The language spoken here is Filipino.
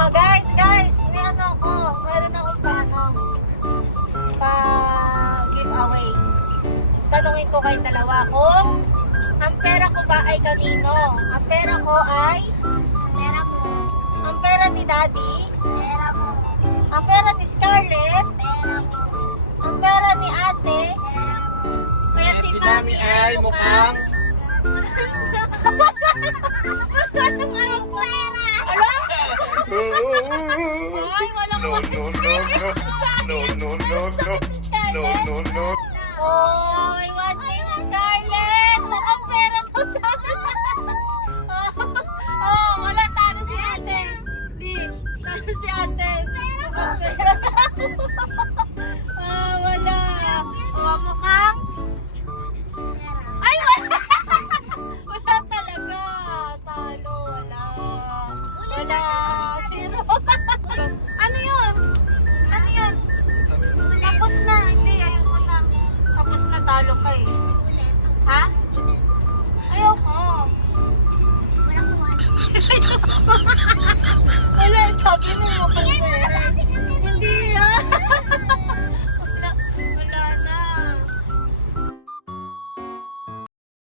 Oh, guys, may ano ako. Meron akong giveaway. Tanungin ko kayong dalawa kung ang pera ko ba ay kanino? Ang pera ko ay Pera mo. ang pera ni Daddy, Pera mo. ang pera ni Scarlett, Pera mo. ang pera ni Ate, Pera mo. kaya si Mami ay mukhang Walang pera. ay walang No, no, no, no. No, no, no, no. No, no, no. Oh, may one thing, Scarlett! Mukhang pera to sa akin. Oh, wala. Talo si ate. Di, talo si ate. Mukhang pera. Oh, wala. Oh, mukhang? Ay, wala. Wala talaga. Talo, wala. Wala. Zero. Ano yun? Ano yun? Tapos na. Hindi, ayoko na. Tapos na, talo ka eh. Ulit. Ha? Ayoko. Walang one. Wala, sabi mo,